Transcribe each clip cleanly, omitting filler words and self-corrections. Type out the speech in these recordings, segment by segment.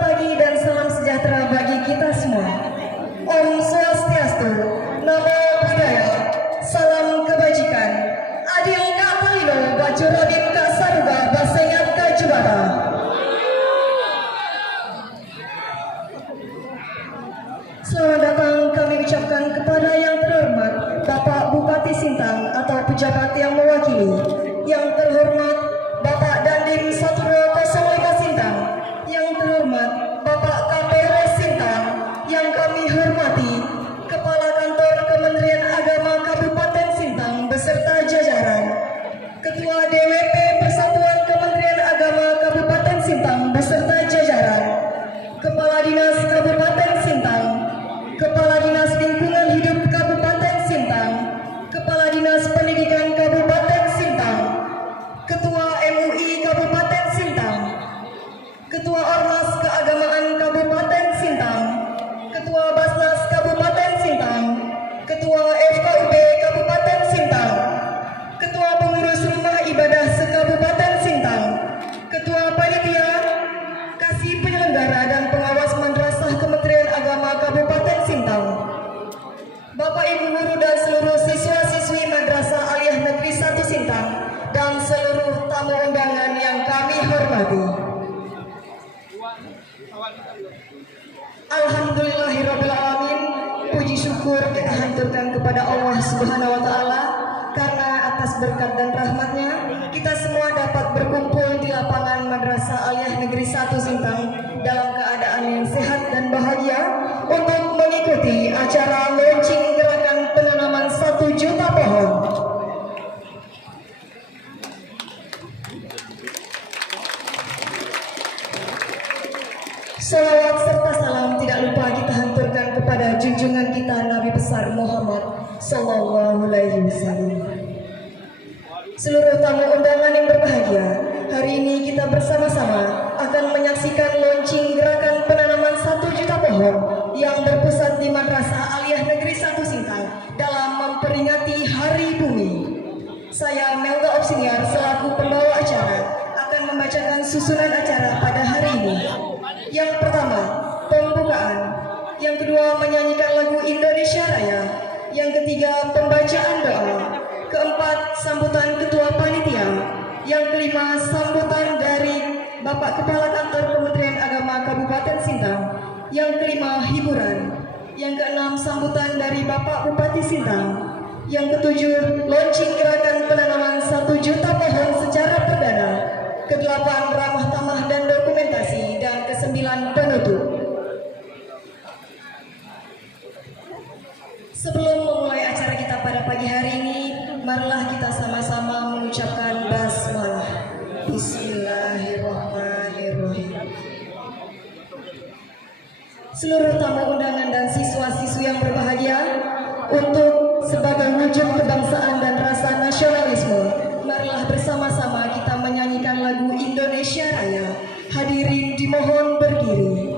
pagi dan salam sejahtera bagi kita semua. Om Swastiastu, Namo Buddhaya, salam kebajikan. Adil Katalino, Bacu Rabin Kak Saruga, Basengat Kak Jubata. Selamat datang kami ucapkan kepada yang terhormat Bapak Bupati Sintang atau pejabat yang mewakili. Yang terhormat Bapak Dandim Satrio 05 Sintang. Yang terhormat Bapak Kapolres Sintang. Yang kami hormati Kepala Kantor Kementerian Agama Kabupaten Sintang beserta jajaran, Ketua DWP Persatuan Kementerian Agama Kabupaten Sintang beserta jajaran, Kepala Dinas Kabupaten Sintang, Kepala Dinas Lingkungan Hidup Kabupaten Sintang, Kepala Dinas Pendidikan Kabupaten Sintang, Ketua MUI Kabupaten Sintang, Ketua Ormas Keagamaan Kabupaten Sintang, Ketua Basnas Kabupaten Sintang, Ketua FKUB Kabupaten Sintang, Ketua Pengurus Rumah Ibadah se-Kabupaten Sintang, Ketua Panitia, Kasih Penyelenggara dan Pengawas Madrasah Kementerian Agama Kabupaten Sintang, Bapak Ibu Guru dan seluruh siswa-siswi Madrasah Aliyah Negeri 1 Sintang, dan seluruh tamu undangan yang kami hormati. Alhamdulillahirrabbilalamin. Puji syukur kita haturkan kepada Allah Subhanahu wa Ta'ala, karena atas berkat dan rahmatnya kita semua dapat berkumpul di lapangan Madrasah Aliyah Negeri 1 Sintang dalam keadaan yang sehat dan bahagia untuk mengikuti acara launching gerakan penanaman 1 juta pohon. Salawat serta salam tidak lupa kita hanturkan kepada junjungan kita Nabi besar Muhammad Sallallahu Alaihi Wasallam. Seluruh tamu undangan yang berbahagia, hari ini kita bersama-sama akan menyaksikan launching gerakan penanaman 1 juta pohon yang berpusat di Madrasah Aliyah Negeri 1 Sintang dalam memperingati Hari Bumi. Saya Melda Opsiniar selaku pembawa acara akan membacakan susunan acara pada hari ini. Yang pertama, pembukaan. Yang kedua, menyanyikan lagu Indonesia Raya. Yang ketiga, pembacaan doa. Keempat, sambutan ketua panitia. Yang kelima, sambutan dari Bapak Kepala Kantor Kementerian Agama Kabupaten Sintang. Yang kelima, hiburan. Yang keenam, sambutan dari Bapak Bupati Sintang. Yang ketujuh, launching gerakan penanaman 1 juta pohon secara perdana. Kedelapan, ramah tamah dan dokumentasi. Dan kesembilan, penutup. Sebelum memulai acara kita pada pagi hari ini, marilah kita sama-sama mengucapkan basmalah. Bismillahirrahmanirrahim. Seluruh tamu undangan dan siswa-siswi yang berbahagia, untuk sebagai wujud kebangsaan dan rasa nasionalisme, marilah bersama-sama kita menyanyikan lagu Indonesia Raya. Hadirin dimohon berdiri.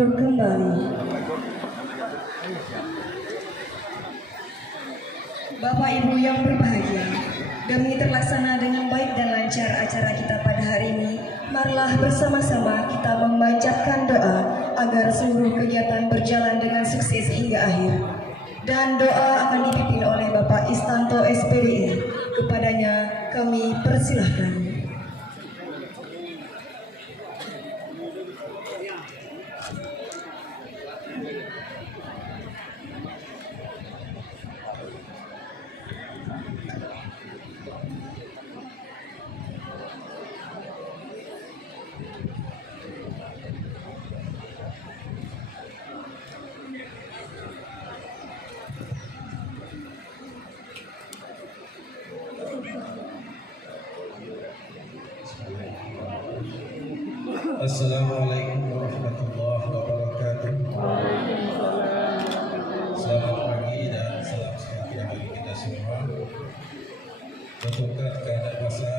duduk kembali. Bapak Ibu yang berbahagia, demi terlaksana dengan baik dan lancar acara kita pada hari ini, marilah bersama-sama kita memanjatkan doa agar seluruh kegiatan berjalan dengan sukses hingga akhir. Dan doa akan dipimpin oleh Bapak Istanto SPDI. Kepadanya kami persilahkan. Assalamualaikum warahmatullahi wabarakatuh. Selamat pagi dan salam sejahtera bagi kita semua. Bertobat keadaan masa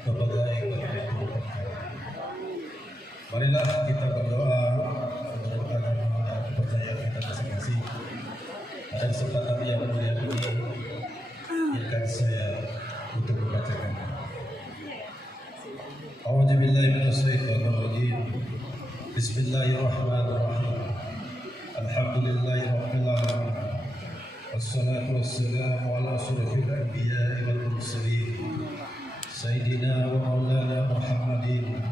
berbagai bentuk perkara. Marilah kita berdoa menurut agama dan kepercayaan kita masing-masing. Pada kesempatan yang mulia ini, izinkan saya untuk membacakan. A'udzubillahi minasyaitonirrajim. Bismillahirrahmanirrahim. Alhamdulillahirabbil alamin. Wassalatu wassalamu ala asyrofil anbiya'i wal mursalin. Sayyidina wa maulana Muhammadin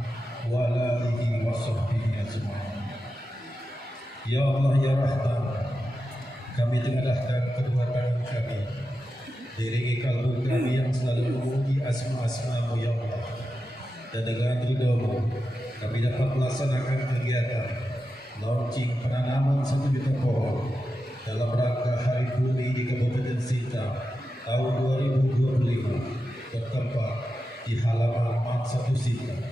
wa ala alihi wa sahbihi ajma'in. Ya Allah ya Rahman, kami tengadahkan kedua tangan kami, diiringi kalbu kami yang selalu memuji asma-asma-Mu ya Allah. Dan dengan ridho-Mu kami dapat melaksanakan kegiatan launching penanaman 1 juta pohon dalam rangka Hari Bumi di Kabupaten Sintang tahun 2025 bertempat di halaman Man 1 Sintang.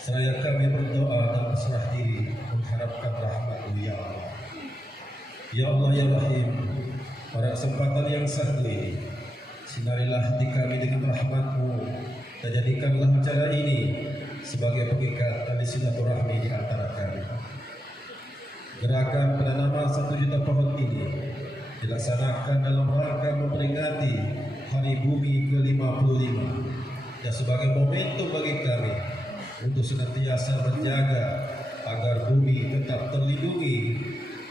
Seraya kami berdoa dan berserah diri mengharapkan rahmat-Mu ya Allah. Ya Allah ya Rahim, pada kesempatan yang satu ini, sinarilah hati kami dengan rahmat-Mu dan jadikanlah acara ini sebagai pengikat tali silaturahmi di antara kami. Gerakan penanaman 1 juta pohon ini dilaksanakan dalam rangka memperingati Hari Bumi ke-55 dan sebagai momentum bagi kami untuk senantiasa menjaga agar bumi tetap terlindungi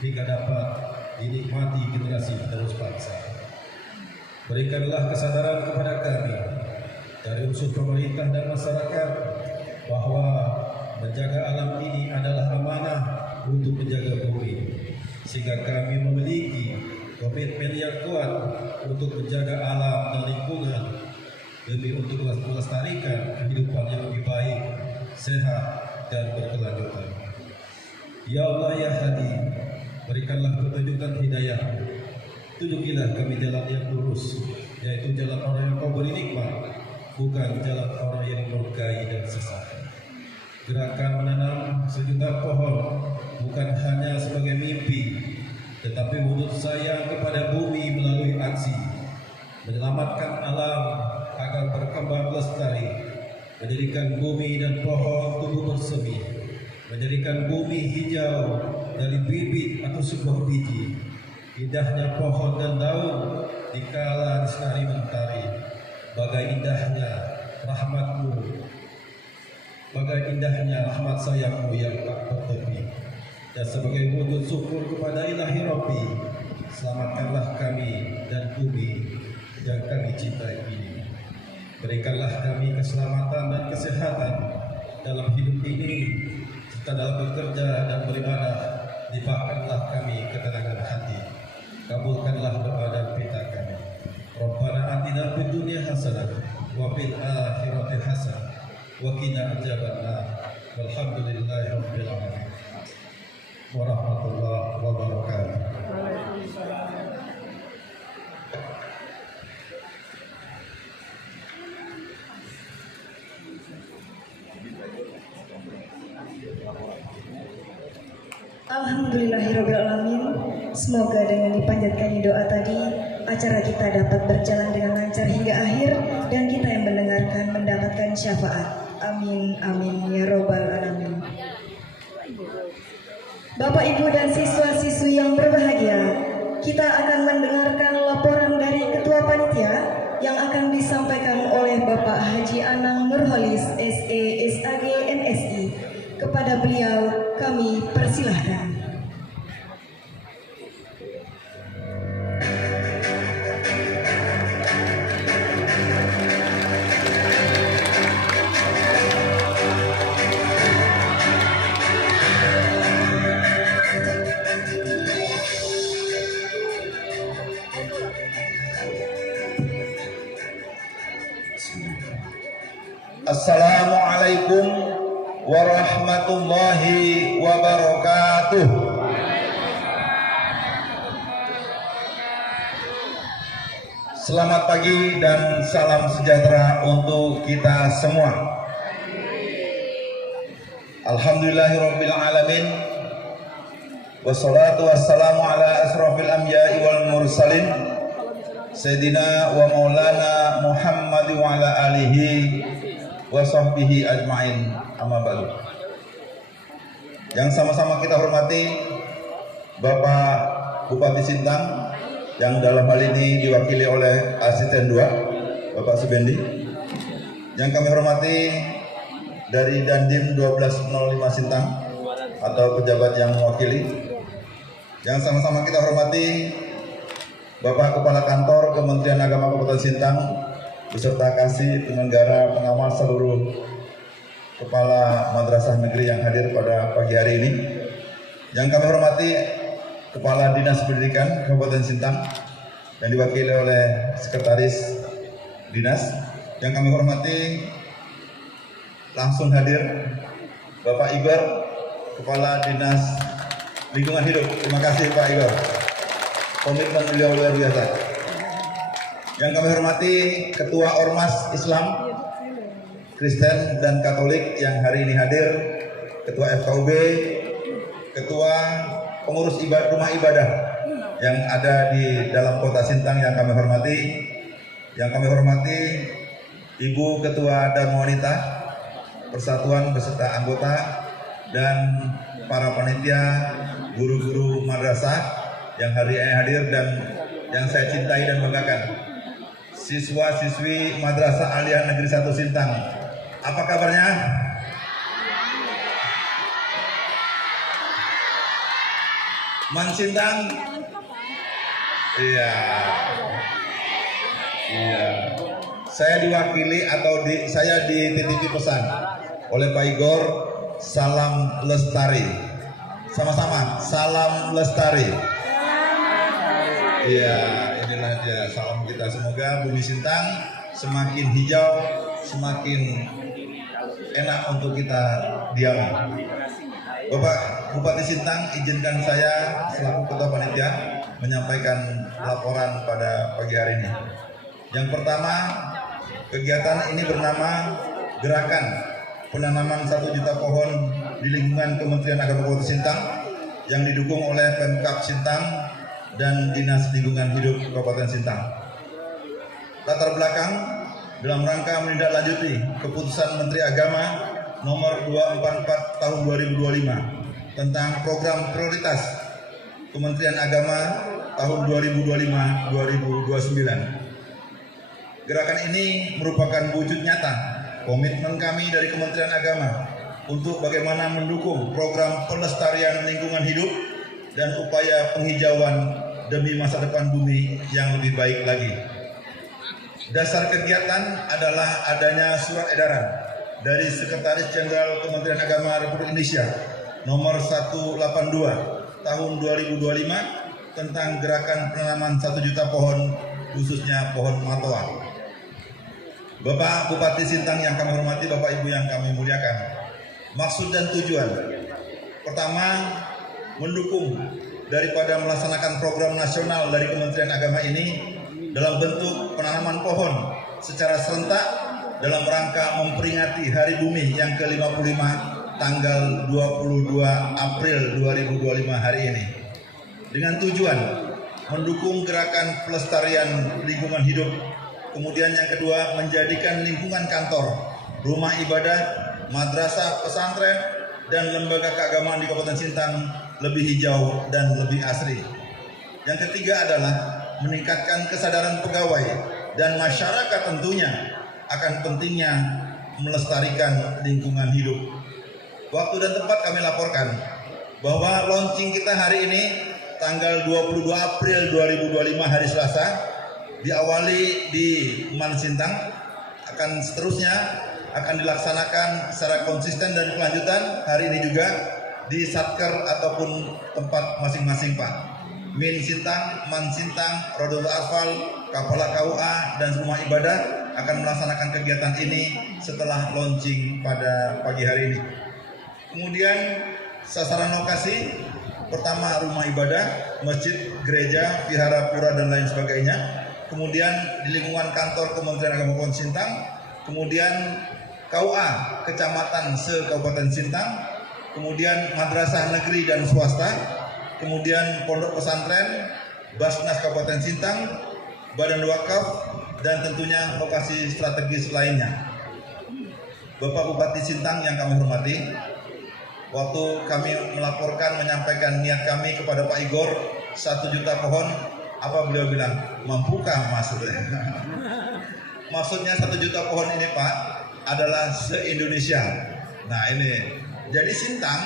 hingga dapat dinikmati generasi penerus bangsa. Berikanlah kesadaran kepada kami dari unsur pemerintah dan masyarakat bahwa menjaga alam ini adalah amanah untuk menjaga bumi, sehingga kami memiliki komitmen yang kuat untuk menjaga alam dan lingkungan demi untuk melestarikan kehidupan yang lebih baik, sehat dan berkelanjutan. Ya Allah ya Hadi, berikanlah petunjukan hidayah, tunjukilah kami jalan yang lurus, yaitu jalan orang yang Kau beri nikmat, bukan jalan orang yang murkai dan sesat. Gerakan menanam 1 juta pohon bukan hanya sebagai mimpi, tetapi wujud sayang kepada bumi melalui aksi menyelamatkan alam agar berkembang lestari, menjadikan bumi dan pohon tumbuh bersemi, menjadikan bumi hijau dari bibit atau sebuah biji. Indahnya pohon dan daun dikala disinari mentari, bagai indahnya rahmat-Mu, bagai indahnya rahmat sayang-Mu yang tak bertepi. Dan sebagai wujud syukur kepada Ilahi Rabbi, selamatkanlah kami dan bumi yang kami cintai ini. Berikanlah kami keselamatan dan kesehatan dalam hidup ini, serta dalam bekerja dan beribadah. Limpahkanlah kami ketenangan hati. Kabulkanlah doa dan pinta kami. Rabbana atina fid dunya hasanah wa fil akhirati hasanah wa qina adzabannar. Walhamdulillahi rabbil alamin. Warahmatullahi wabarakatuh. Alhamdulillahirrahmanirrahim. Semoga dengan dipanjatkannya doa tadi, acara kita dapat berjalan dengan lancar hingga akhir dan kita yang mendengarkan mendapatkan syafaat. Amin, amin, ya robbal alamin. Bapak, Ibu, dan siswa-siswi yang berbahagia, kita akan mendengarkan laporan dari Ketua Panitia yang akan disampaikan oleh Bapak Haji Anang Nurholis, SE, SAG, MSI. Kepada beliau, kami persilahkan. Assalamualaikum warahmatullahi wabarakatuh. Selamat pagi dan salam sejahtera untuk kita semua. Alhamdulillahirabbil alamin. Wassalatu wassalamu ala asrofil anbiya'i wal mursalin Sayyidina wa maulana Muhammad wa ala alihi wa sahbihi ajma'in, amma ba'du. Yang sama-sama kita hormati Bapak Bupati Sintang, yang dalam hal ini diwakili oleh Asisten 2 Bapak Subendi. Yang kami hormati dari Dandim 1205 Sintang atau pejabat yang mewakili. Yang sama-sama kita hormati Bapak Kepala Kantor Kementerian Agama Kabupaten Sintang beserta kasih penyelenggara pengamal seluruh kepala madrasah negeri yang hadir pada pagi hari ini. Yang kami hormati Kepala Dinas Pendidikan Kabupaten Sintang yang diwakili oleh Sekretaris Dinas. Yang kami hormati langsung hadir Bapak Igor, Kepala Dinas Lingkungan Hidup. Terima kasih Pak Igor, komitmen beliau luar biasa. Yang kami hormati Ketua Ormas Islam, Kristen dan Katolik yang hari ini hadir, Ketua FKUB, Ketua Pengurus Rumah Ibadah yang ada di dalam Kota Sintang yang kami hormati. Yang kami hormati Ibu Ketua dan Wanita Persatuan beserta anggota dan para panitia, guru-guru madrasah yang hari ini hadir dan yang saya cintai dan banggakan, siswa-siswi Madrasah Aliyah Negeri 1 Sintang. Apa kabarnya? Man Sintang? Iya. Iya. Saya diwakili atau saya dititipi pesan oleh Pak Igor, salam lestari. Sama-sama, salam lestari. Iya, inilah dia salam kita. Semoga bumi Sintang semakin hijau, semakin enak untuk kita diami. Bapak Bupati Sintang, izinkan saya selaku Ketua Panitia menyampaikan laporan pada pagi hari ini. Yang pertama, kegiatan ini bernama Gerakan Penanaman 1 Juta Pohon di Lingkungan Kementerian Agama Kabupaten Sintang yang didukung oleh Pemkab Sintang dan Dinas Lingkungan Hidup Kabupaten Sintang. Latar belakang dalam rangka menindaklanjuti keputusan Menteri Agama nomor 244 tahun 2025 tentang program prioritas Kementerian Agama tahun 2025-2029. Gerakan ini merupakan wujud nyata komitmen kami dari Kementerian Agama untuk bagaimana mendukung program pelestarian lingkungan hidup dan upaya penghijauan demi masa depan bumi yang lebih baik lagi. Dasar kegiatan adalah adanya surat edaran dari Sekretaris Jenderal Kementerian Agama Republik Indonesia nomor 182 tahun 2025 tentang gerakan penanaman 1 juta pohon, khususnya pohon matoa. Bapak Bupati Sintang yang kami hormati, Bapak Ibu yang kami muliakan, maksud dan tujuan pertama, mendukung daripada melaksanakan program nasional dari Kementerian Agama ini dalam bentuk penanaman pohon secara serentak dalam rangka memperingati Hari Bumi yang ke-55 tanggal 22 April 2025 hari ini, dengan tujuan mendukung gerakan pelestarian lingkungan hidup. Kemudian yang kedua, menjadikan lingkungan kantor, rumah ibadah, madrasah, pesantren, dan lembaga keagamaan di Kabupaten Sintang lebih hijau, dan lebih asri. Yang ketiga adalah meningkatkan kesadaran pegawai dan masyarakat tentunya akan pentingnya melestarikan lingkungan hidup. Waktu dan tempat kami laporkan bahwa launching kita hari ini tanggal 22 April 2025 hari Selasa diawali di Mansintang, akan seterusnya akan dilaksanakan secara konsisten dan kelanjutan hari ini juga di Satker ataupun tempat masing-masing Pak. Min Sintang, Man Sintang, Rodoto Asfal, Kapala KUA, dan rumah ibadah akan melaksanakan kegiatan ini setelah launching pada pagi hari ini. Kemudian sasaran lokasi pertama rumah ibadah, masjid, gereja, vihara, pura, dan lain sebagainya. Kemudian di lingkungan kantor Kementerian Agama Kabupaten Sintang, kemudian KUA Kecamatan se-Kabupaten Sintang, kemudian madrasah negeri dan swasta, kemudian pondok pesantren, Basnas Kabupaten Sintang, Badan Wakaf, dan tentunya lokasi strategis lainnya. Bapak Bupati Sintang yang kami hormati, waktu kami melaporkan menyampaikan niat kami kepada Pak Igor 1 juta pohon, apa beliau bilang? Mampukah maksudnya? Maksudnya 1 juta pohon ini Pak adalah se-Indonesia. Nah ini, jadi Sintang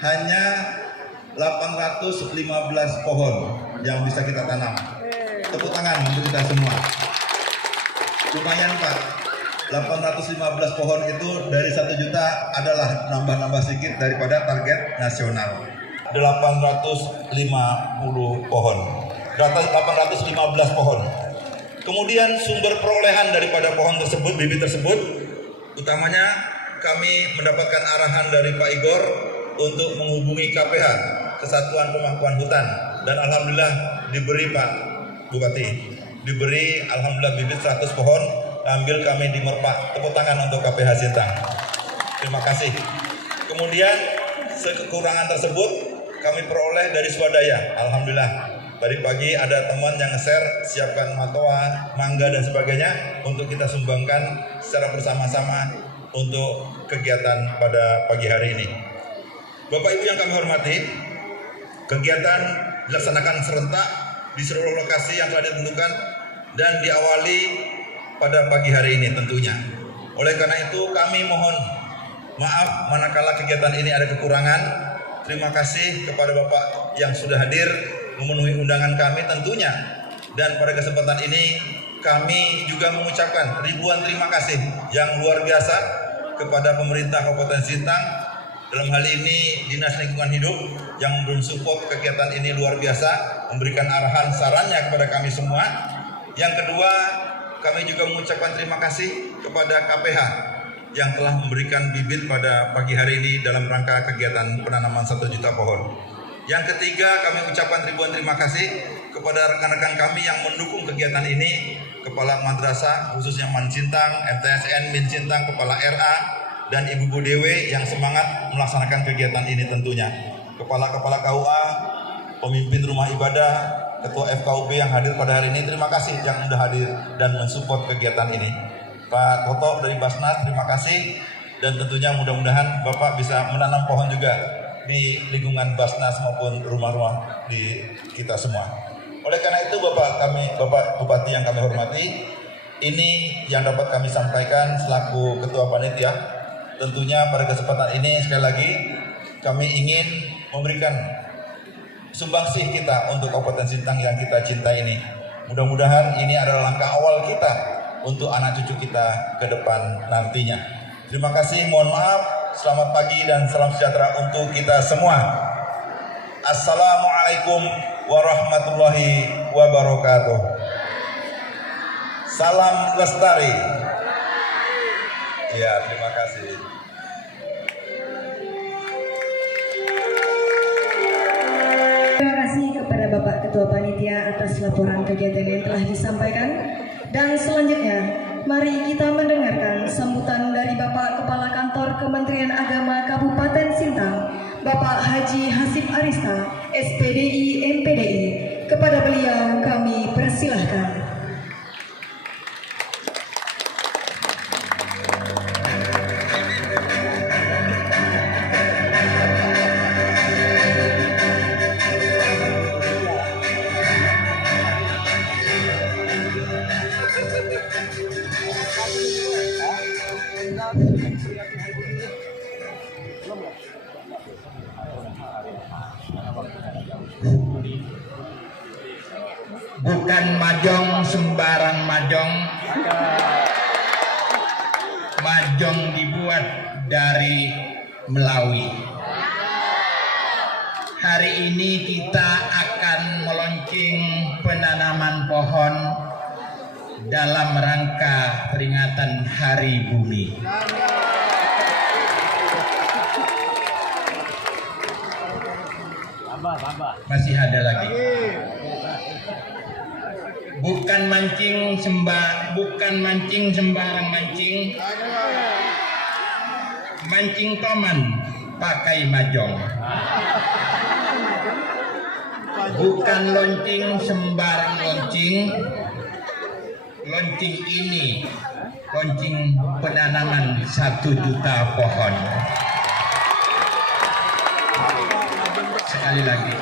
hanya 815 pohon yang bisa kita tanam. Tepuk tangan untuk kita semua. Lumayan Pak, 815 pohon itu dari 1 juta adalah nambah-nambah sedikit daripada target nasional. 850 pohon, 815 pohon. Kemudian sumber perolehan daripada pohon tersebut, bibit tersebut, utamanya kami mendapatkan arahan dari Pak Igor untuk menghubungi KPH, Kesatuan Pemangkuan Hutan, dan alhamdulillah diberi Pak Bupati, diberi alhamdulillah bibit 100 pohon, ambil kami di Merpak. Tepuk tangan untuk KPH Sintang. Terima kasih. Kemudian kekurangan tersebut kami peroleh dari swadaya. Alhamdulillah. Tadi pagi ada teman yang nge-share, siapkan matoa, mangga dan sebagainya untuk kita sumbangkan secara bersama-sama untuk kegiatan pada pagi hari ini. Bapak Ibu yang kami hormati, kegiatan dilaksanakan serentak di seluruh lokasi yang telah ditentukan dan diawali pada pagi hari ini tentunya. Oleh karena itu kami mohon maaf manakala kegiatan ini ada kekurangan. Terima kasih kepada Bapak yang sudah hadir memenuhi undangan kami tentunya. Dan pada kesempatan ini kami juga mengucapkan ribuan terima kasih yang luar biasa kepada pemerintah Kabupaten Sintang, dalam hal ini Dinas Lingkungan Hidup yang mensupport kegiatan ini luar biasa, memberikan arahan sarannya kepada kami semua. Yang kedua, kami juga mengucapkan terima kasih kepada KPH yang telah memberikan bibit pada pagi hari ini dalam rangka kegiatan penanaman 1 juta pohon. Yang ketiga, kami ucapkan ribuan terima kasih kepada rekan-rekan kami yang mendukung kegiatan ini, Kepala Madrasah khususnya Man Sintang, MTSN Min Sintang, Kepala RA, dan Ibu Bu Dewe yang semangat melaksanakan kegiatan ini tentunya. Kepala-kepala KUA, pemimpin rumah ibadah, Ketua FKUB yang hadir pada hari ini, terima kasih yang sudah hadir dan mensupport kegiatan ini. Pak Toto dari Basnas, terima kasih, dan tentunya mudah-mudahan Bapak bisa menanam pohon juga di lingkungan Basnas maupun rumah-rumah di kita semua. Oleh karena itu Bapak Bupati yang kami hormati, ini yang dapat kami sampaikan selaku Ketua Panitia. Tentunya pada kesempatan ini sekali lagi kami ingin memberikan sumbangsih kita untuk Kabupaten Sintang yang kita cintai ini. Mudah-mudahan ini adalah langkah awal kita untuk anak cucu kita ke depan nantinya. Terima kasih, mohon maaf, selamat pagi dan salam sejahtera untuk kita semua. Assalamualaikum warahmatullahi wabarakatuh. Salam lestari. Ya, terima kasih. Terima kasih kepada Bapak Ketua Panitia atas laporan kegiatan yang telah disampaikan. Dan selanjutnya, mari kita mendengarkan sambutan dari Bapak Kepala Kantor Kementerian Agama Kabupaten Sintang, Bapak Haji Hasib Arista, SPDI MPDI. Kepada beliau kami persilahkan. Bukan majong sembarang majong. Majong dibuat dari Melawi. Hari ini kita akan meluncing penanaman pohon dalam rangka peringatan Hari Bumi. Masih ada lagi. Bukan mancing sembarang mancing. Mancing toman pakai majong. Bukan loncing sembarang loncing. Loncing ini loncing penanaman 1 juta pohon. Sekali lagi,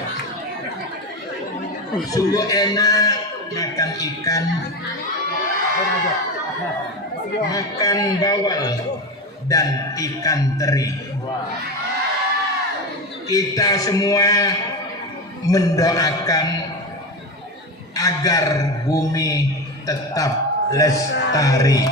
sungguh enak makan ikan, makan bawal dan ikan teri. Kita semua mendoakan agar bumi tetap lestari.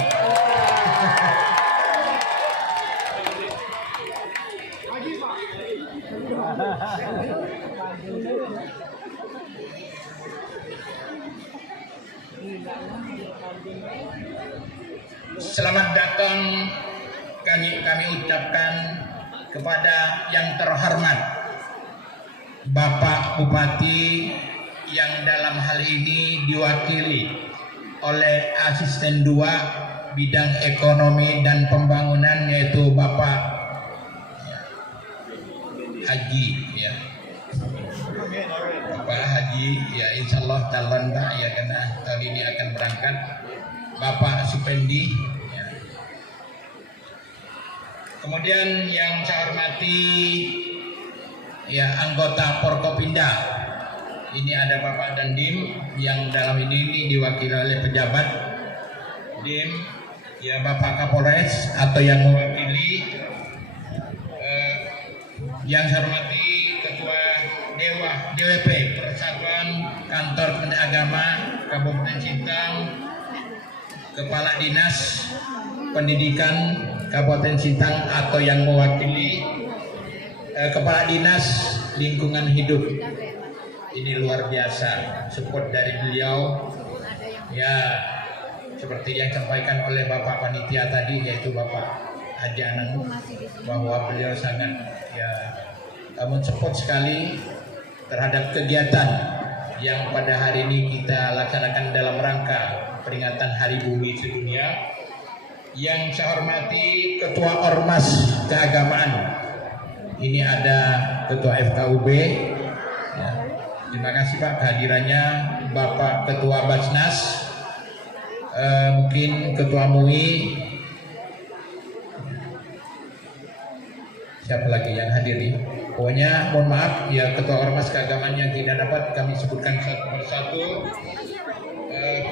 Selamat datang kami ucapkan kepada yang terhormat Bapak Bupati yang dalam hal ini diwakili oleh Asisten 2 Bidang Ekonomi dan Pembangunan, yaitu Bapak Haji ya. Bapak Haji ya, insya Allah calon Pak ya, karena tahun ini akan berangkat. Bapak Supendi ya. Kemudian yang saya hormati ya anggota Forkopimda. Ini ada Bapak Dandim yang dalam ini diwakili oleh pejabat Dim, ya Bapak Kapolres atau yang mewakili, yang saya hormati Ketua DWP Persatuan Kantor Kementerian Agama Kabupaten Sintang, Kepala Dinas Pendidikan Kabupaten Sintang atau yang mewakili Kepala Dinas Lingkungan Hidup. Ini luar biasa support dari beliau ya, seperti yang disampaikan oleh Bapak Panitia tadi, yaitu Bapak Haji Anang, bahwa beliau sangat ya mensupport sekali terhadap kegiatan yang pada hari ini kita laksanakan dalam rangka peringatan Hari Bumi Sedunia. Yang saya hormati Ketua Ormas Keagamaan, ini ada Ketua FKUB ya. Terima kasih Pak kehadirannya. Bapak Ketua Basnas, mungkin Ketua MUI, siapa lagi yang hadir nih? Pokoknya mohon maaf ya, Ketua Ormas Keagamaan yang tidak dapat kami sebutkan satu persatu.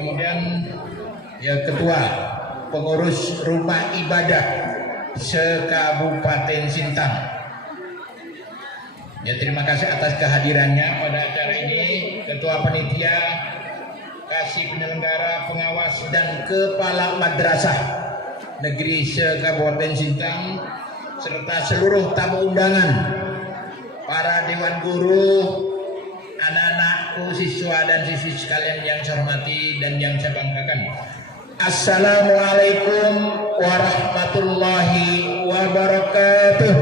Kemudian ya Ketua Pengurus Rumah Ibadah se-Kabupaten Sintang. Ya, terima kasih atas kehadirannya pada acara ini. Ketua Panitia, Kasih Penyelenggara, Pengawas dan Kepala Madrasah Negeri se-Kabupaten Sintang, serta seluruh tamu undangan, para dewan guru, anak-anakku, siswa dan siswi sekalian yang saya hormati dan yang saya banggakan. Assalamualaikum warahmatullahi wabarakatuh.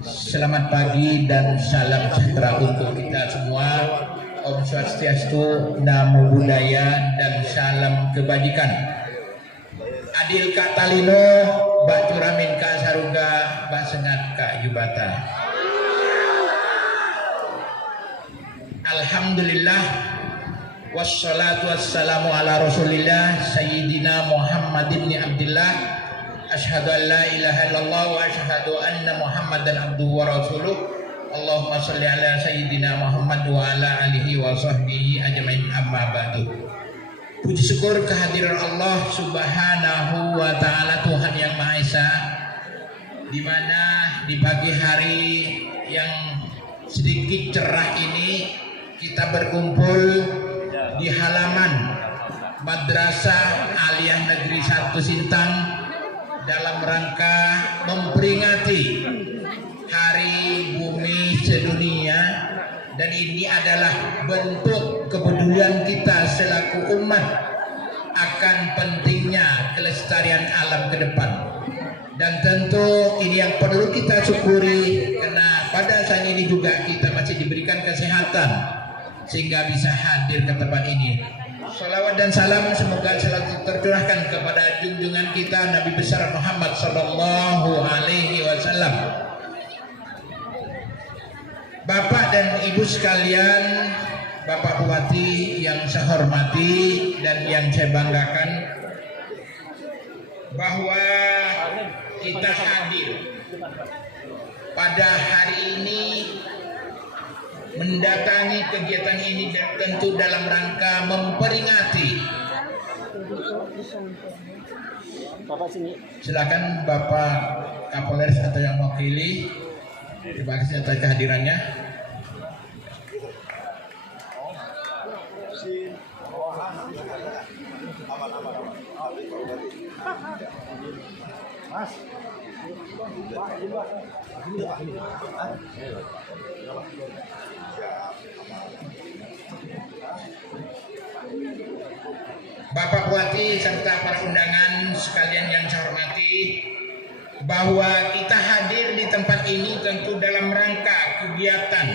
Selamat pagi dan salam sejahtera untuk kita semua. Om Swastiastu, Namo Buddhaya, dan salam kebajikan. Adil Kak Talino, Bak Curamin Kak Saruga, Bak Sengat Kak Yubata. Alhamdulillah, wassalatu wassalamu ala Rasulillah Sayyidina Muhammad ibn Abdillah. Asyhadu an la ilaha illallah wa asyhadu anna Muhammadan abduhu wa rasuluh. Allahumma sholli ala sayyidina Muhammad wa ala alihi wa sahbihi ajmain, amma ba'du. Puji syukur kehadiran Allah Subhanahu wa taala, Tuhan yang Maha Esa, di mana di pagi hari yang sedikit cerah ini kita berkumpul di halaman Madrasah Aliyah Negeri 1 Sintang dalam rangka memperingati Hari Bumi Sedunia, dan ini adalah bentuk kepedulian kita selaku umat akan pentingnya kelestarian alam ke depan. Dan tentu ini yang perlu kita syukuri, karena pada saat ini juga kita masih diberikan kesehatan sehingga bisa hadir ke tempat ini. Salawat dan salam semoga selalu tercurahkan kepada junjungan kita Nabi besar Muhammad Sallallahu Alaihi Wasallam. Bapak dan Ibu sekalian, Bapak Bupati yang saya hormati dan yang saya banggakan, bahwa kita hadir pada hari ini mendatangi kegiatan ini tentu dalam rangka memperingati. Silakan Bapak Kapolres atau yang mewakili. Terima kasih atas kehadirannya. Bapak Bupati serta para undangan sekalian yang saya hormati, bahwa kita hadir di tempat ini tentu dalam rangka kegiatan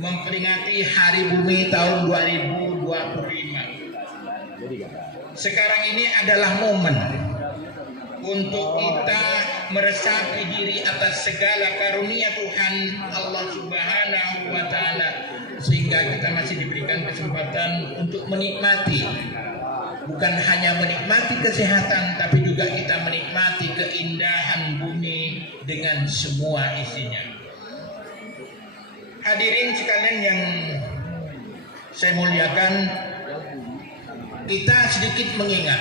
memperingati Hari Bumi tahun 2025. Sekarang ini adalah momen untuk kita meresapi diri atas segala karunia Tuhan Allah Subhanahu wa Ta'ala, sehingga kita masih diberikan kesempatan untuk menikmati, bukan hanya menikmati kesehatan, tapi juga kita menikmati keindahan bumi dengan semua isinya. Hadirin sekalian yang saya muliakan, kita sedikit mengingat,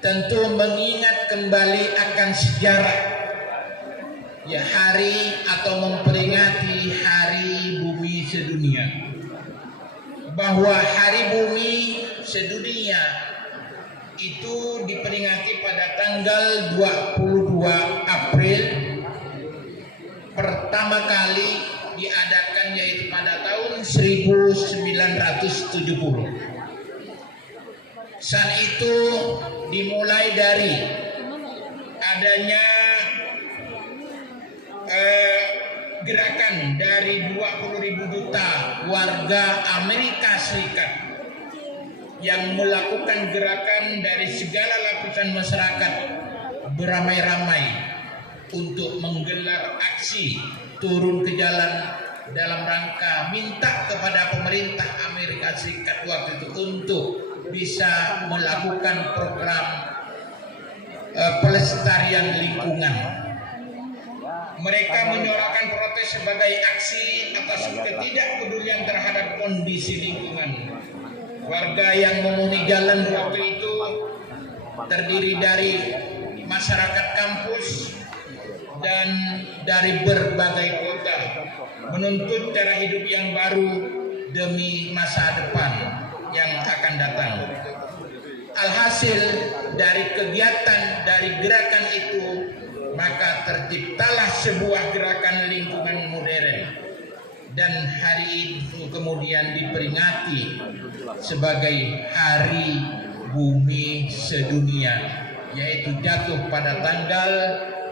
tentu mengingat kembali akan sejarah ya hari atau memperingati Hari Bumi Sedunia, bahwa Hari Bumi Sedunia itu diperingati pada tanggal 22 April pertama kali diadakan, yaitu pada tahun 1970. Saat itu dimulai dari adanya gerakan dari 20.000 juta warga Amerika Serikat yang melakukan gerakan dari segala lapisan masyarakat beramai-ramai untuk menggelar aksi turun ke jalan dalam rangka minta kepada pemerintah Amerika Serikat waktu itu untuk bisa melakukan program pelestarian lingkungan. Mereka menyuarakan protes sebagai aksi atas ketidakpedulian terhadap kondisi lingkungan. Warga yang memenuhi jalan waktu itu terdiri dari masyarakat kampus dan dari berbagai kota, menuntut cara hidup yang baru demi masa depan yang akan datang. Alhasil dari kegiatan dari gerakan itu, maka terciptalah sebuah gerakan lingkungan modern, dan hari itu kemudian diperingati sebagai Hari Bumi Sedunia, yaitu jatuh pada tanggal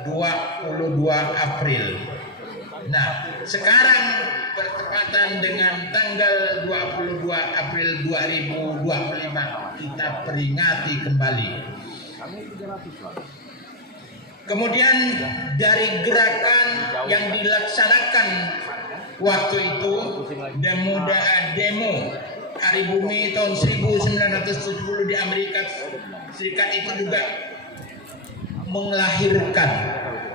22 April. Nah, sekarang bertepatan dengan tanggal 22 April 2025 kita peringati kembali. Kemudian dari gerakan yang dilaksanakan waktu itu, demo Hari Bumi tahun 1970 di Amerika Serikat itu juga melahirkan,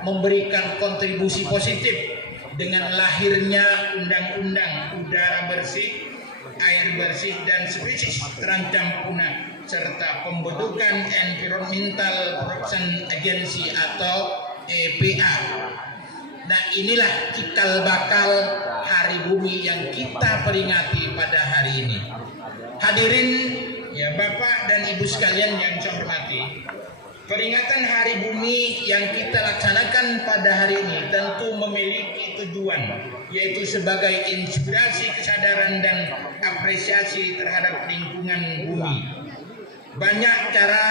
memberikan kontribusi positif dengan lahirnya Undang-Undang Udara Bersih air bersih dan spesies terancam punah, serta pembentukan Environmental Protection Agency atau EPA. Nah, inilah cikal bakal Hari Bumi yang kita peringati pada hari ini. Hadirin ya Bapak dan Ibu sekalian yang saya hormati, peringatan Hari Bumi yang kita laksanakan pada hari ini tentu memiliki tujuan, yaitu sebagai inspirasi kesadaran dan apresiasi terhadap lingkungan bumi. Banyak cara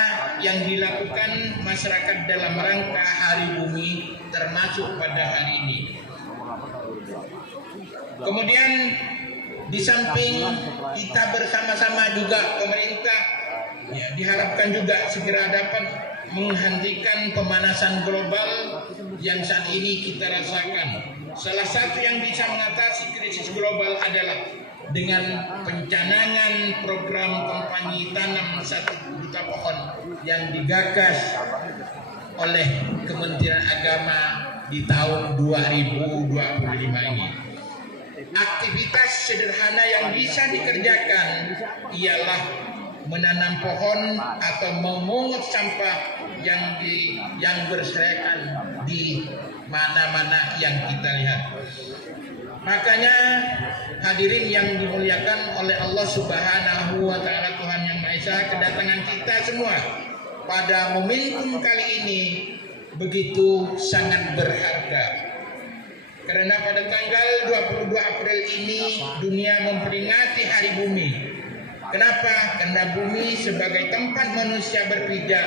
yang dilakukan masyarakat dalam rangka Hari Bumi, termasuk pada hari ini. Kemudian di samping kita bersama-sama juga pemerintah ya, diharapkan juga segera dapat menghentikan pemanasan global yang saat ini kita rasakan. Salah satu yang bisa mengatasi krisis global adalah dengan pencanangan program kampanye tanam 1 juta pohon yang digagas oleh Kementerian Agama di tahun 2025 ini. Aktivitas sederhana yang bisa dikerjakan ialah menanam pohon atau memungut sampah yang berserakan di mana-mana yang kita lihat. Makanya hadirin yang dimuliakan oleh Allah Subhanahu wa taala, Tuhan yang Maha Esa, kedatangan kita semua pada momentum kali ini begitu sangat berharga. Karena pada tanggal 22 April ini dunia memperingati Hari Bumi. Kenapa? Karena bumi sebagai tempat manusia berpijak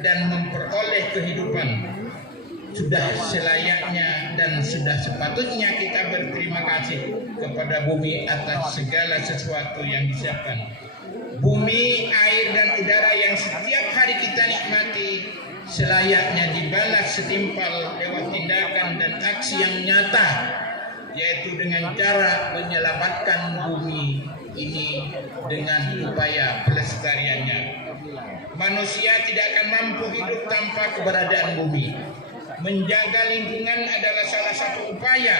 dan memperoleh kehidupan. Sudah selayaknya dan sudah sepatutnya kita berterima kasih kepada bumi atas segala sesuatu yang disiapkan. Bumi, air, dan udara yang setiap hari kita nikmati selayaknya dibalas setimpal lewat tindakan dan aksi yang nyata, yaitu dengan cara menyelamatkan bumi ini dengan upaya pelestariannya. Manusia tidak akan mampu hidup tanpa keberadaan bumi. Menjaga lingkungan adalah salah satu upaya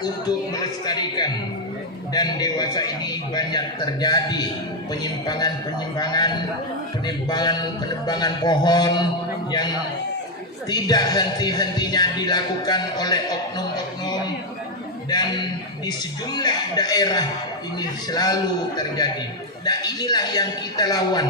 untuk melestarikan. Dan dewasa ini banyak terjadi penebangan pohon yang tidak henti-hentinya dilakukan oleh oknum-oknum, dan di sejumlah daerah ini selalu terjadi. Nah, inilah yang kita lawan,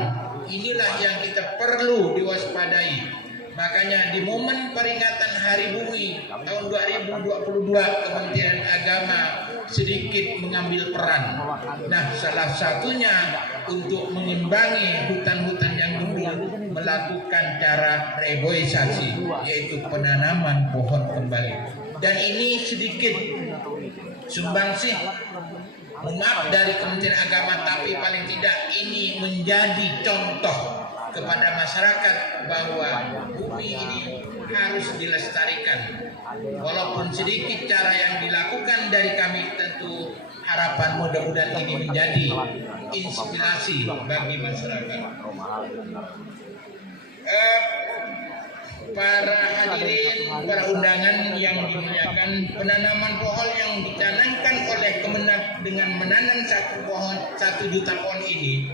inilah yang kita perlu diwaspadai. Makanya di momen peringatan Hari Bumi tahun 2022, Kementerian Agama sedikit mengambil peran. Nah, salah satunya untuk mengimbangi hutan-hutan yang gundul melakukan cara reboisasi, yaitu penanaman pohon kembali. Dan ini sedikit sumbangsih, maaf, dari Kementerian Agama, tapi paling tidak ini menjadi contoh kepada masyarakat bahwa bumi ini harus dilestarikan. Walaupun sedikit cara yang dilakukan dari kami, tentu harapan mudah-mudahan ini menjadi inspirasi bagi masyarakat. Para hadirin, para undangan yang dimuliakan, penanaman pohon yang dicanangkan oleh Kemenak dengan menanam 1 juta pohon ini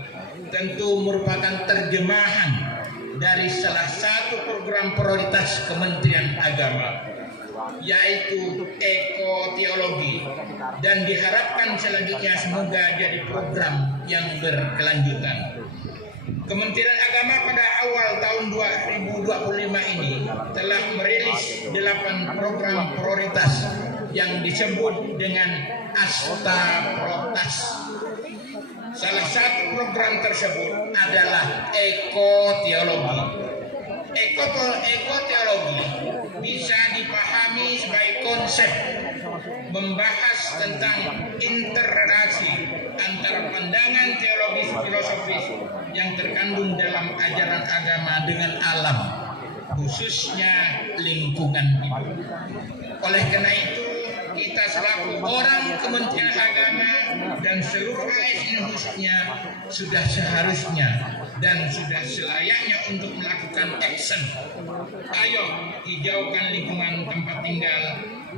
tentu merupakan terjemahan dari salah satu program prioritas Kementerian Agama, yaitu ekoteologi, dan diharapkan selanjutnya semoga jadi program yang berkelanjutan. Kementerian Agama pada awal tahun 2025 ini telah merilis 8 program prioritas yang disebut dengan Asta Protas. Salah satu program tersebut adalah ekoteologi. Ekoteologi bisa dipahami sebagai konsep membahas tentang interrelasi antara pandangan teologis filosofis yang terkandung dalam ajaran agama dengan alam, khususnya lingkungan hidup. Oleh karena itu, kita selaku orang Kementerian Agama dan seluruh ASN khususnya sudah seharusnya dan sudah selayaknya untuk melakukan action. Ayo hijaukan lingkungan tempat tinggal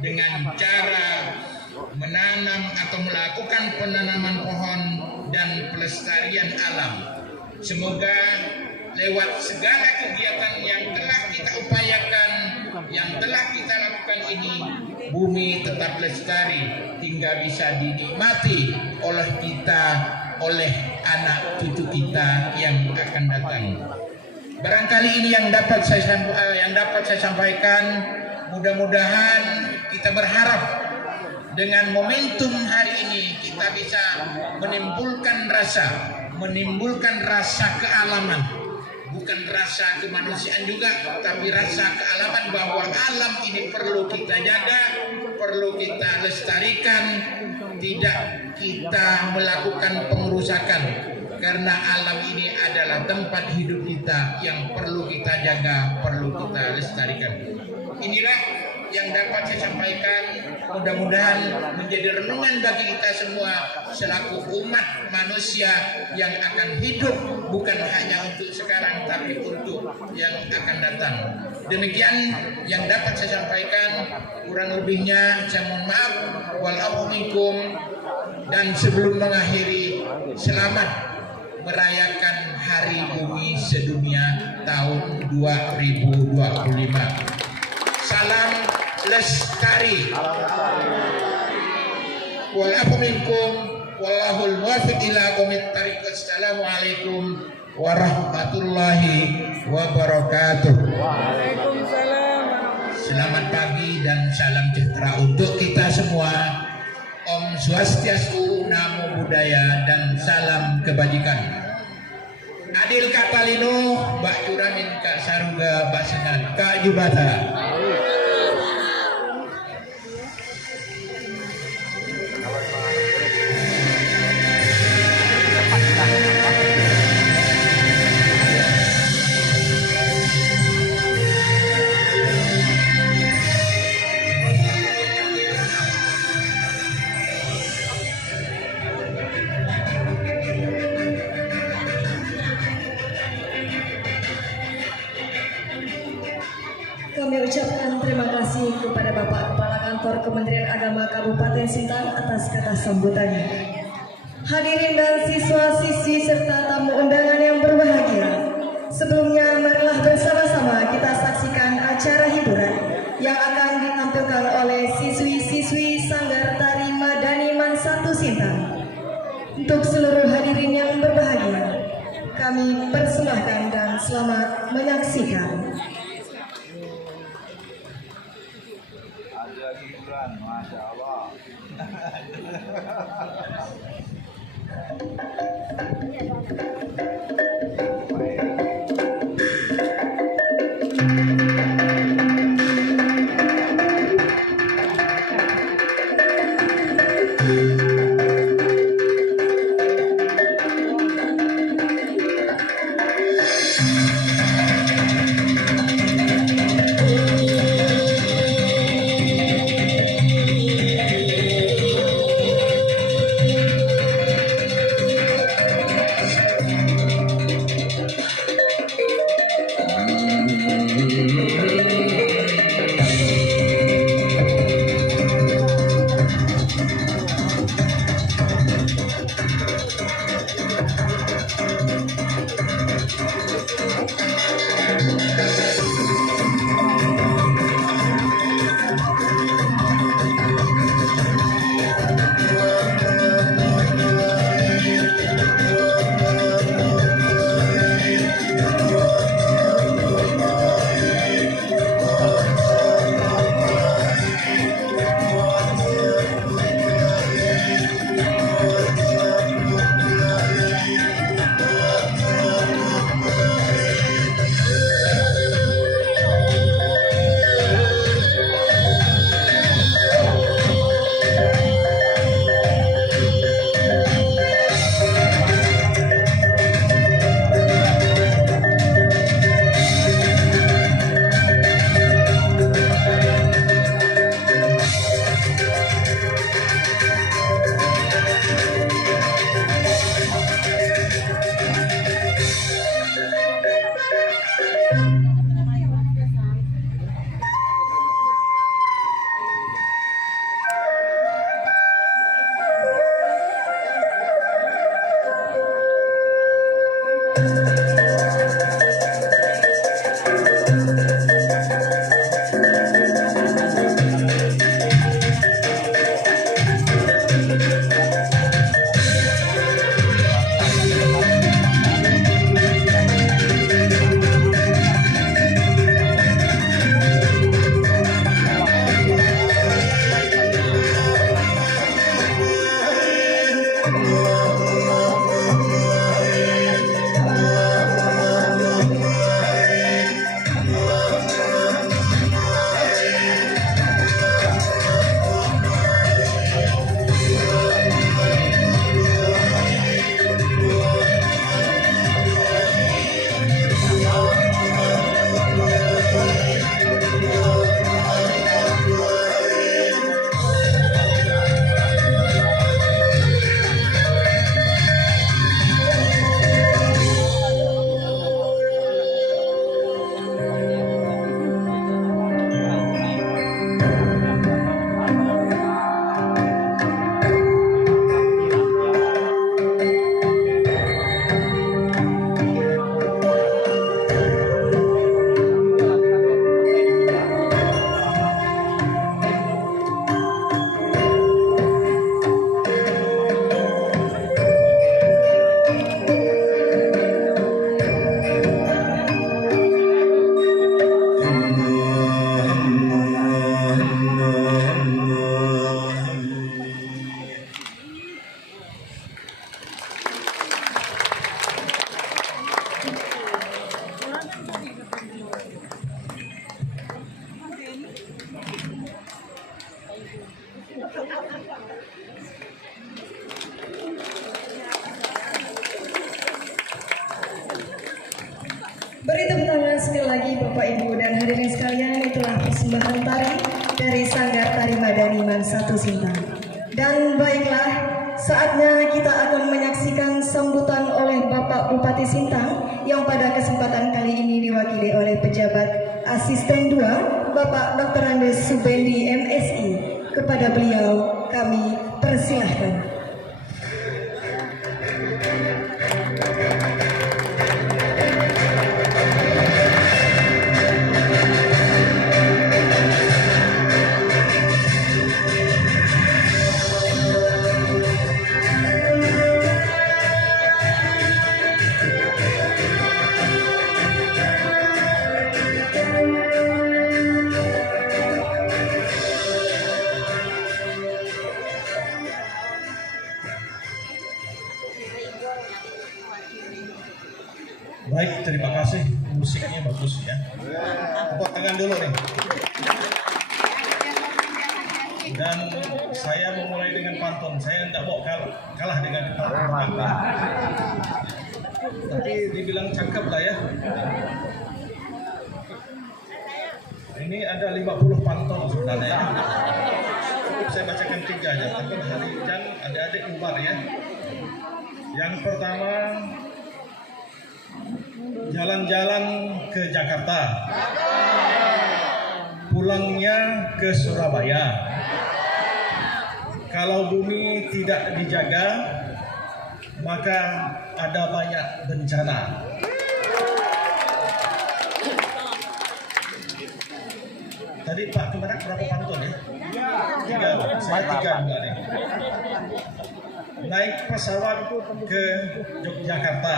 dengan cara menanam atau melakukan penanaman pohon dan pelestarian alam. Semoga lewat segala kegiatan yang telah kita upayakan, yang telah kita lakukan ini, bumi tetap lestari hingga bisa dinikmati oleh kita, oleh anak cucu kita yang akan datang. Barangkali ini yang dapat saya sampaikan. Mudah-mudahan kita berharap dengan momentum hari ini kita bisa menimbulkan rasa kealaman, bukan rasa kemanusiaan juga, tapi rasa kealaman bahwa alam ini perlu kita jaga, perlu kita lestarikan, tidak kita melakukan pengerusakan, karena alam ini adalah tempat hidup kita yang perlu kita jaga, perlu kita lestarikan. Inilah yang dapat saya sampaikan, mudah-mudahan menjadi renungan bagi kita semua selaku umat manusia yang akan hidup bukan hanya untuk sekarang tapi untuk yang akan datang. Demikian yang dapat saya sampaikan, kurang lebihnya saya mohon maaf. Wal minkum, dan sebelum mengakhiri, selamat merayakan Hari Bumi Sedunia tahun 2025. Salam lestari. Wal minkum, wallahul muwaffiq ila aqwamit thariq. Assalamualaikum warahmatullahi wabarakatuh. Selamat pagi dan salam sejahtera untuk kita semua. Om Swastiastu, Namo Buddhaya, dan salam kebajikan. Adil Katalino, Mbak Curamin Kak Saruga Basengan Kak Jubata. Kami ucapkan terima kasih kepada Bapak Kepala Kantor Kementerian Agama Kabupaten Sintang atas kata sambutannya. Hadirin dan siswa-siswi serta tamu undangan yang berbahagia, sebelumnya marilah bersama-sama kita saksikan acara hiburan yang akan ditampilkan oleh siswi-siswi Sanggar Tari Madani Man 1 Sintang. Untuk seluruh hadirin yang berbahagia, kami persembahkan dan selamat menyaksikan. Masya Allah. Bapak Ibu dan hadirin sekalian, itulah persembahan tari dari Sanggar Tari Madani Man 1 Sintang. Dan baiklah, saatnya kita akan menyaksikan sambutan oleh Bapak Bupati Sintang yang pada kesempatan kali ini diwakili oleh pejabat Asisten 2 Bapak Dr. Andes Subendi MSI. Kepada beliau kami persilahkan. Baik, terima kasih. Musiknya bagus ya. Tepuk tangan dulu nih. Dan saya memulai dengan pantun. Saya tidak mau kalah dengan pantun. Tapi dibilang cakep lah ya. Ini ada 50 pantun sebenarnya. Cukup saya bacakan 3 aja. Tapi hari Jan adik-adik ubar ya. Yang pertama, jalan-jalan ke Jakarta, pulangnya ke Surabaya. Kalau bumi tidak dijaga, maka ada banyak bencana. Tadi Pak Kemenak berapa pantun ya? 3, saya 3 juga nih. Naik pesawat ke Yogyakarta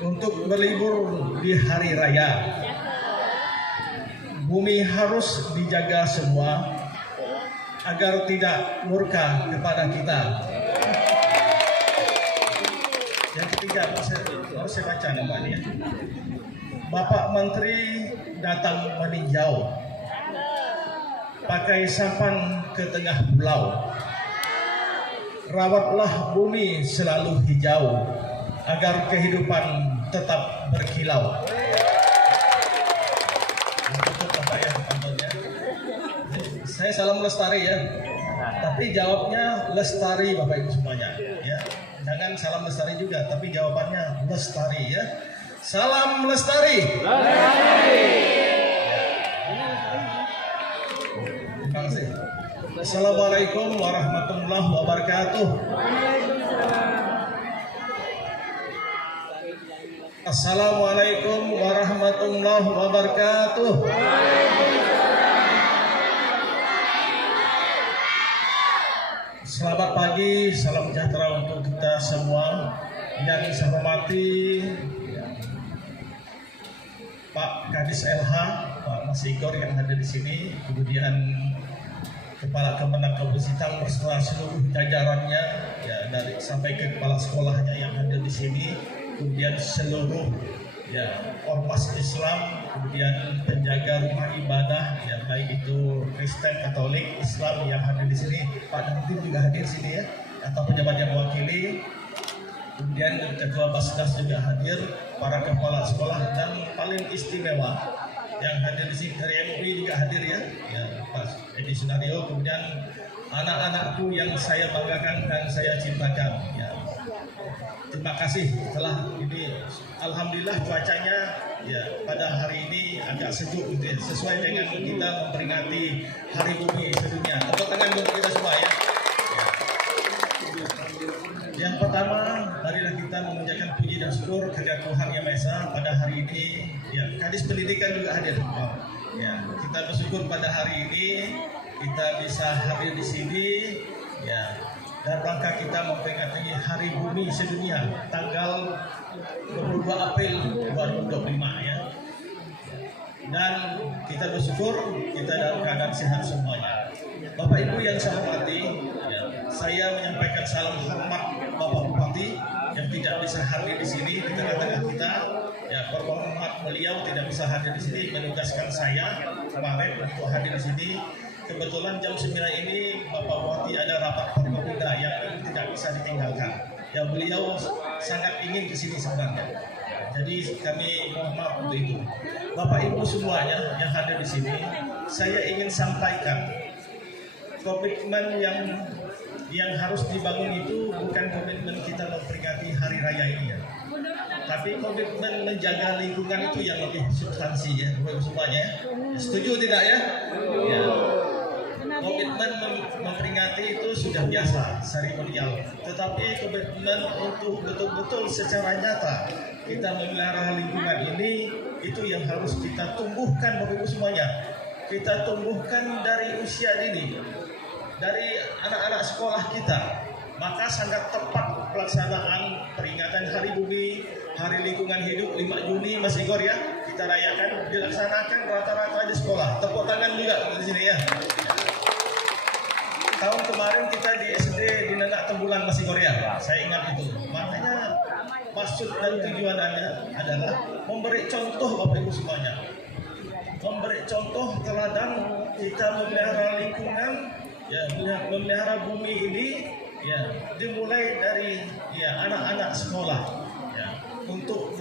untuk berlibur di hari raya. Bumi harus dijaga semua agar tidak murka kepada kita. Yang ketiga, harus saya baca namanya. Bapak Menteri datang meninjau, pakai sampan ke tengah pulau. Rawatlah bumi selalu hijau, agar kehidupan tetap berkilau. Untuk Bapak ya, pantunnya. Saya salam lestari ya, tapi jawabnya lestari Bapak Ibu semuanya. Ya, jangan salam lestari juga, tapi jawabannya lestari ya. Salam lestari. Lestari. Terima kasih. Assalamualaikum warahmatullahi wabarakatuh. Assalamualaikum warahmatullahi wabarakatuh. Selamat pagi, salam sejahtera untuk kita semua. Yang saya hormati Pak Kadis LH, Pak Mas Igor yang ada di sini, kemudian Kepala Kemenak Kabupaten Sintang beserta seluruh jajarannya, ya dari sampai ke kepala sekolahnya yang ada di sini, kemudian seluruh ya ormas Islam, kemudian penjaga rumah ibadah, ya baik itu Kristen, Katolik, Islam yang hadir di sini, Pak Dantim juga hadir di sini ya, atau pejabat yang mewakili, kemudian Ketua Basnas juga hadir, para kepala sekolah, dan paling istimewa yang hadir di sini dari MUI juga hadir ya Pak Edi Sunario, kemudian anak-anakku yang saya banggakan dan saya cintakan ya. Terima kasih telah ini, alhamdulillah cuacanya ya pada hari ini agak sejuk gitu ya, sesuai dengan kita memperingati Hari Bumi Sedunia. Tepuk tangan untuk kita semua ya. Yang pertama, marilah kita memanjatkan puji dan syukur kehadirat Tuhan Yang Maha Esa pada hari ini. Ya, Kadis Pendidikan juga hadir. Ya, kita bersyukur pada hari ini kita bisa hadir di sini. Ya, dan rangka kita memperingati Hari Bumi Sedunia tanggal 22 April 2025 ya. Dan kita bersyukur kita dalam keadaan sehat semuanya. Bapak Ibu yang saya hormati, ya, saya menyampaikan salam hormat Bapak Bupati yang tidak bisa hadir di sini di tengah-tengah kita. Ya, permohonan maaf beliau tidak bisa hadir di sini, menugaskan saya kemarin untuk hadir di sini. Kebetulan jam 9 ini Bapak Bupati ada rapat Forkopimda yang tidak bisa ditinggalkan. Ya, beliau sangat ingin di sini sebenarnya. Jadi kami mohon maaf untuk itu. Bapak Ibu semuanya yang hadir di sini, saya ingin sampaikan komitmen yang harus dibangun itu bukan komitmen kita memperingati hari raya ini ya. Tapi komitmen menjaga lingkungan itu yang lebih substansi ya, Bapak Ibu semuanya. Setuju tidak ya? Ya. Komitmen memperingati itu sudah biasa, seremonial. Tetapi komitmen untuk betul-betul secara nyata kita memelihara lingkungan ini, itu yang harus kita tumbuhkan Bapak Ibu semuanya. Kita tumbuhkan dari usia dini, dari anak-anak sekolah kita. Maka sangat tepat pelaksanaan peringatan Hari Bumi, Hari Lingkungan Hidup 5 Juni Mas Igor ya. Kita rayakan, dilaksanakan rata-rata di sekolah. Tepuk tangan juga di sini ya. Tahun kemarin kita di SD di Nenak Tembulan Mas Igor ya. Saya ingat itu. Makanya maksud dan tujuannya adalah memberi contoh Bapak Ibu semuanya. Memberi contoh teladan kita memelihara lingkungan, ya, memelihara bumi ini, ya, dimulai dari ya anak-anak sekolah, ya, untuk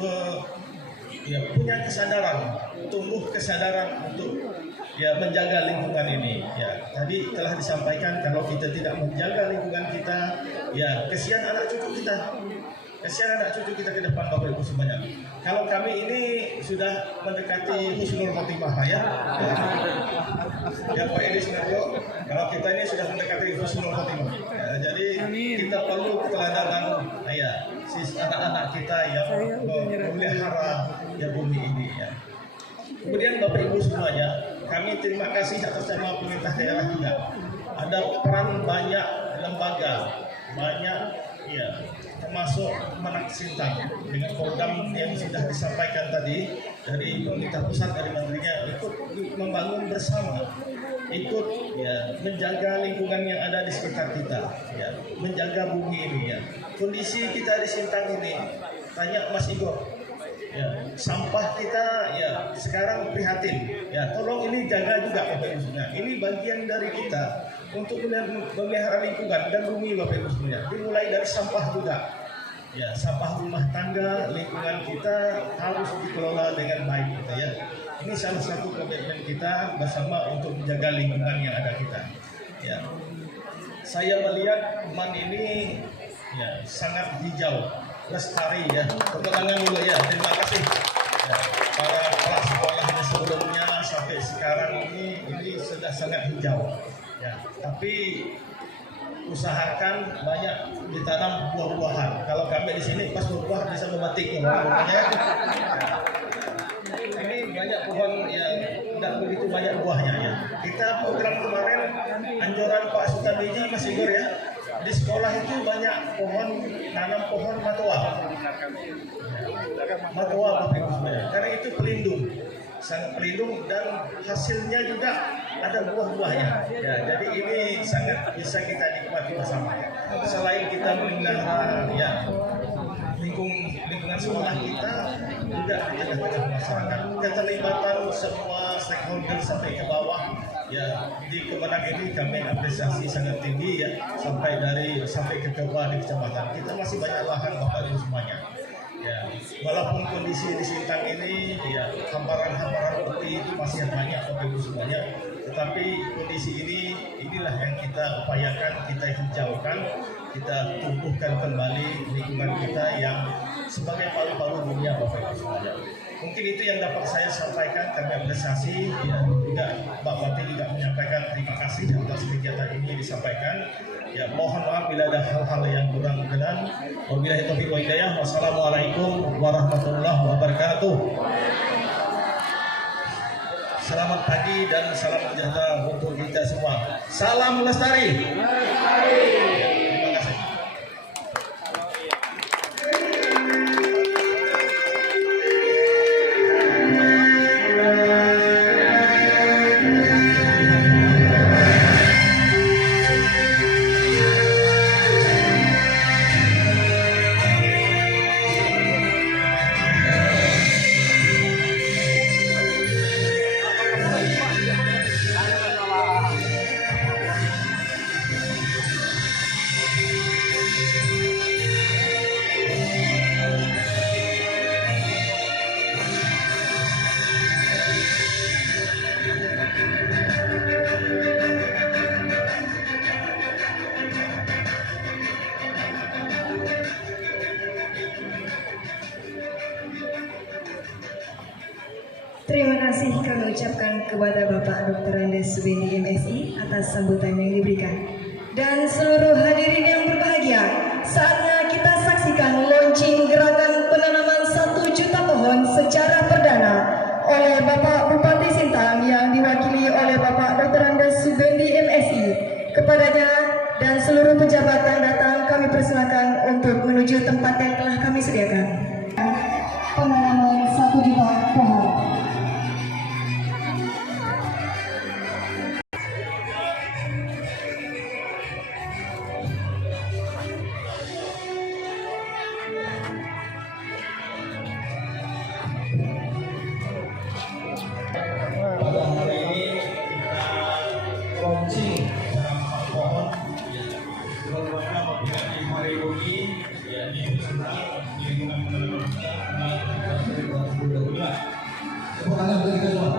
ya, punya kesadaran, tumbuh kesadaran untuk ya menjaga lingkungan ini. Ya, tadi telah disampaikan kalau kita tidak menjaga lingkungan kita, ya kesian anak cucu kita. Kesian anak cucu kita ke depan Bapak Ibu semuanya. Kalau kami ini sudah mendekati husnul khotimah ya. Ya Pak Edi Sunarjo, kalau kita ini sudah mendekati husnul khotimah. Ya, jadi kita perlu keteladanan ya anak-anak kita yang memelihara ya bumi ini ya. Kemudian Bapak Ibu semuanya, kami terima kasih atas nama pemerintah daerah juga. Ada peran banyak lembaga, banyak ya, termasuk Menak Sintang dengan program yang sudah disampaikan tadi dari pemerintah pusat, dari menterinya, ikut membangun bersama, ikut ya menjaga lingkungan yang ada di sekitar kita, ya menjaga bumi ini ya. Kondisi kita di Sintang ini, tanya Mas Igor, ya sampah kita ya sekarang prihatin, ya tolong ini jaga juga Bapak Ibu semuanya. Ini bagian dari kita untuk memelihara lingkungan dan bumi Bapak Ibu semuanya. Dimulai dari sampah juga. Ya, sampah rumah tangga, lingkungan kita harus dikelola dengan baik gitu ya. Ini salah satu komitmen kita bersama untuk menjaga lingkungan yang ada kita. Ya. Saya melihat MAN ini ya sangat hijau, lestari ya. Tepuk tangan dulu ya. Terima kasih. Ya, para kepala sekolah sebelumnya sampai sekarang ini sudah sangat hijau. Ya, tapi usahakan banyak ditanam buah-buahan. Kalau kami di sini pas berbuah bisa memetik buahnya. Ini banyak pohon yang tidak begitu banyak buahnya ya. Kita program kemarin anjuran Pak Sutabiji Mas Igor ya. Di sekolah itu banyak pohon, nanam pohon matoa. Matoa Bapak Ibu semuanya. Karena itu pelindung. Sangat pelindung dan hasilnya juga ada buah-buahnya. Ya, jadi ini sangat bisa kita nikmati bersama. Selain kita memelihara ya lingkungan sekolah kita, juga di tengah-tengah masyarakat. Keterlibatan semua stakeholder sampai ke bawah. Ya, di Kemenang ini kami apresiasi sangat tinggi ya, sampai ke bawah di kecamatan. Kita masih banyak lahan Bapak Ibu semuanya. Ya, walaupun kondisi di Sintang ini ya hamparan-hamparan putih itu masih banyak Bapak Ibu semuanya, tetapi kondisi inilah yang kita upayakan, kita hijaukan, kita tumbuhkan kembali lingkungan kita yang sebagai paru-paru dunia Bapak Ibu semuanya. Mungkin itu yang dapat saya sampaikan. Kami apresiasi ya, juga Mbak Wati juga menyampaikan terima kasih atas kegiatan ini disampaikan. Ya, mohon maaf bila ada hal-hal yang kurang berkenan. Wabillahi taufiq wa hidayah. Wassalamualaikum warahmatullahi wabarakatuh. Selamat pagi dan salam sejahtera untuk kita semua. Salam lestari. Terima kasih. Terima kasih kami ucapkan kepada Bapak Dr. Andes Subendi MSI atas sambutan yang diberikan. Dan seluruh hadirin yang berbahagia, saatnya kita saksikan launching gerakan penanaman 1 juta pohon secara perdana oleh Bapak Bupati Sintang yang diwakili oleh Bapak Dr. Andes Subendi MSI. Kepadanya dan seluruh pejabat yang datang kami persilakan untuk menuju tempat yang telah kami sediakan. Penanaman 1 juta pohon. Pada hari ini kita launching penanaman pohon berwarna memperingati Hari Bumi di Sintang di lingkungan penanaman kita 2022. Tepuk tangan bagi kita semua.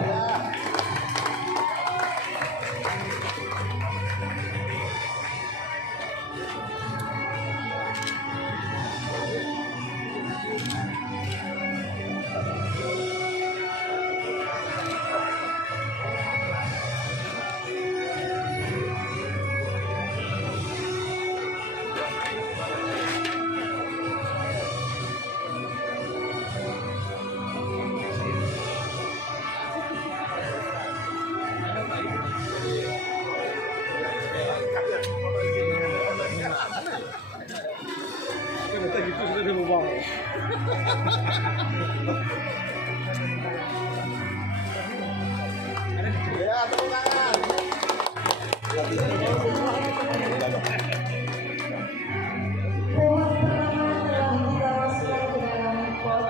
Pohon pertama telah ditawaskan ke dalam pot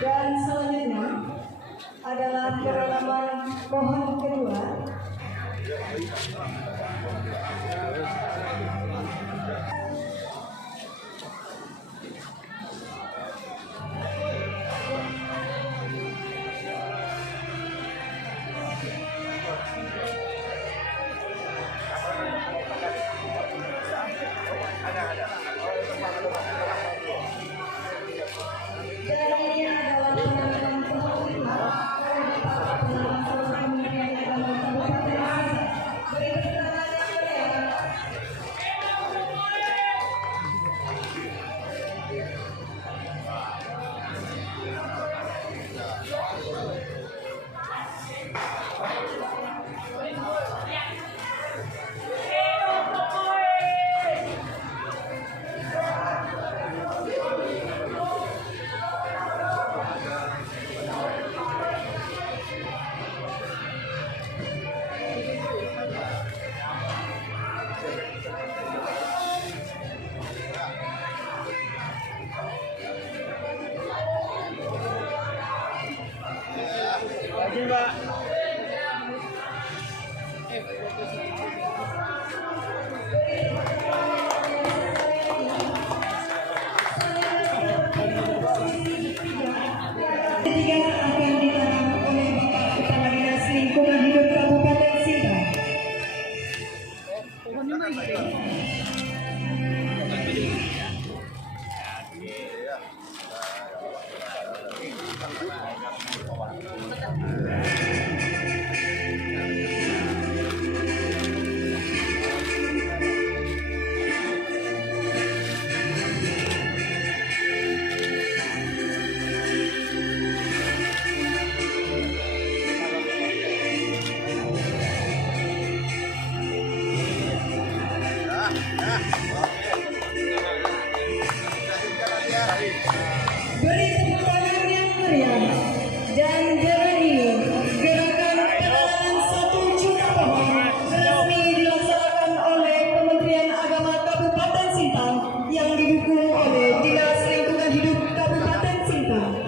dan selanjutnya adalah penanaman pohon kedua. Dan ini adalah penanaman pohon kedua oleh Bapak Penanaman Pohon Kementerian Agama Kabupaten Sintang. Beri tepuk tangan yang meriah. Ketiga akan ditanam oleh Bapak Kepala Dinas Lingkungan Hidup Kabupaten Sintang. Beri tepuk tangan yang meriah. Dan gerakan ini, gerakan penanaman 1 juta pohon resmi dilaksanakan oleh Kementerian Agama Kabupaten Sintang yang didukung oleh Dinas Lingkungan Hidup Kabupaten Sintang.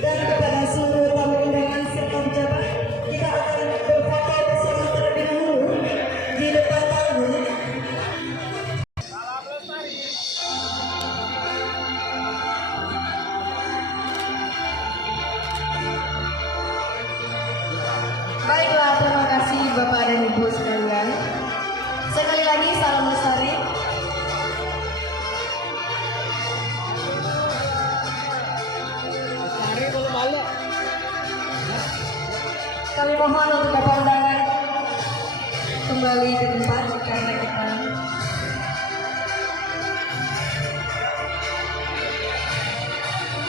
Dan kepada seluruh tamu undangan serta pejabat, kita akan berfoto bersama terlebih dahulu di depan panggung. Baiklah, terima kasih Bapak dan Ibu sekalian. Sekali lagi salam lestari. Lestari kalau balik. Kami mohon untuk Bapak undangan kembali ke tempat karena kita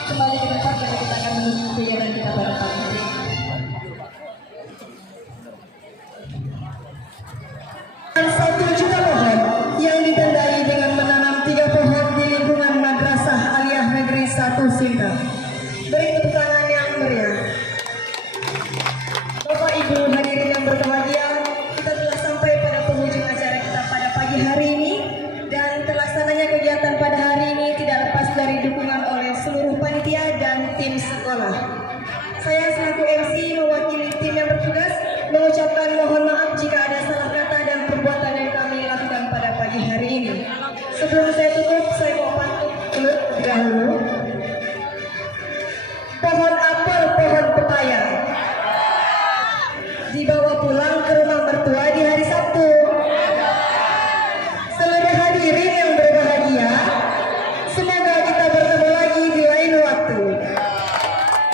kembali ke tempat karena kita akan menutup kegiatan kita pada pagi hari. Dan 1 juta pohon yang ditandai dengan menanam 3 pohon di lingkungan Madrasah Aliyah Negeri 1 Sintang. Beri tepuk tangan yang meriah. Bapak Ibu hadirin yang berbahagia, kita telah sampai pada penghujung acara kita pada pagi hari ini, dan terlaksananya kegiatan pada hari ini tidak lepas dari dukungan oleh seluruh panitia dan tim sekolah. Saya selaku MC mewakili tim yang bertugas mengucapkan mohon maaf jika ada salah kata dan perbuatan yang kami lakukan pada pagi hari ini. Sebelum saya tutup, saya mau pantun terlebih dahulu. Pohon apel, pohon pepaya dibawa pulang ke rumah mertua di hari Sabtu. Seluruh hadirin yang berbahagia, semoga kita bertemu lagi di lain waktu.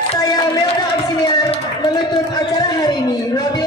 Saya Melda Absiniar menutup acara hari ini. Wabillahi